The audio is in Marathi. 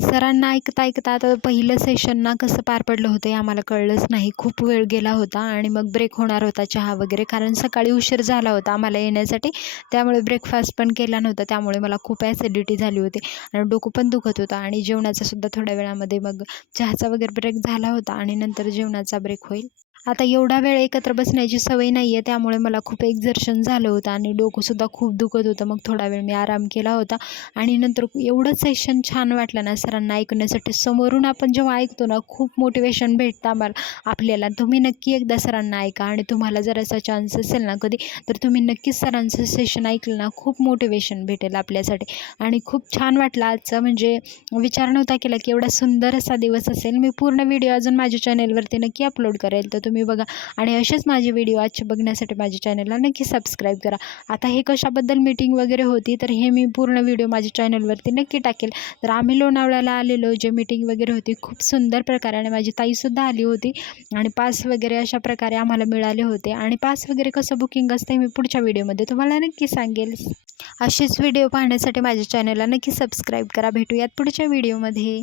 सरांना ऐकता आता पहिलं सेशन ना कसं पार पडलं होतं हे आम्हाला कळलंच नाही. खूप वेळ गेला होता आणि मग ब्रेक होणार होता चहा वगैरे, कारण सकाळी उशीर झाला होता आम्हाला येण्यासाठी. त्यामुळे ब्रेकफास्ट पण केला नव्हता. त्यामुळे मला खूप ॲसिडिटी झाली होती आणि डोकं पण दुखत होतं आणि जेवणाचासुद्धा थोड्या वेळामध्ये मग चहाचा वगैरे ब्रेक झाला होता आणि नंतर जेवणाचा ब्रेक होईल. आता एवढा वेळ एकत्र बसण्याची सवय नाही आहे, त्यामुळे मला खूप एक्झर्शन झालं होतं आणि डोकंसुद्धा खूप दुखत होतं. मग थोडा वेळ मी आराम केला होता आणि नंतर एवढं सेशन छान वाटलं ना सरांना ऐकण्यासाठी. समोरून आपण जेव्हा ऐकतो ना खूप मोटिवेशन भेटतं आपल्याला. तुम्ही नक्की एकदा सरांना ऐका आणि तुम्हाला जर असा चान्स असेल ना कधी, तर तुम्ही नक्कीच सरांचं सेशन ऐकलं ना, खूप मोटिवेशन भेटेल आपल्यासाठी. आणि खूप छान वाटलं आजचं, म्हणजे विचार नव्हता केला की एवढा सुंदर असा दिवस असेल. मी पूर्ण व्हिडिओ अजून माझ्या चॅनेलवरती नक्की अपलोड करेल, तर तुम्ही बघा. आणि असेच माझे व्हिडिओ आजचे बघण्यासाठी माझ्या चॅनलला नक्की सबस्क्राईब करा. आता हे कशाबद्दल मीटिंग वगैरे होती, तर हे मी पूर्ण व्हिडिओ माझ्या चॅनलवरती नक्की टाकेल. तर आम्ही लोणावळ्याला आलेलो, जे मीटिंग वगैरे होती खूप सुंदर प्रकारे, आणि माझी ताईसुद्धा आली होती आणि पास वगैरे अशा प्रकारे आम्हाला मिळाले होते. आणि पास वगैरे कसं बुकिंग असते मी पुढच्या व्हिडिओमध्ये तुम्हाला नक्की सांगेल. असेच व्हिडिओ पाहण्यासाठी माझ्या चॅनलला नक्की सबस्क्राईब करा. भेटूयात पुढच्या व्हिडिओमध्ये.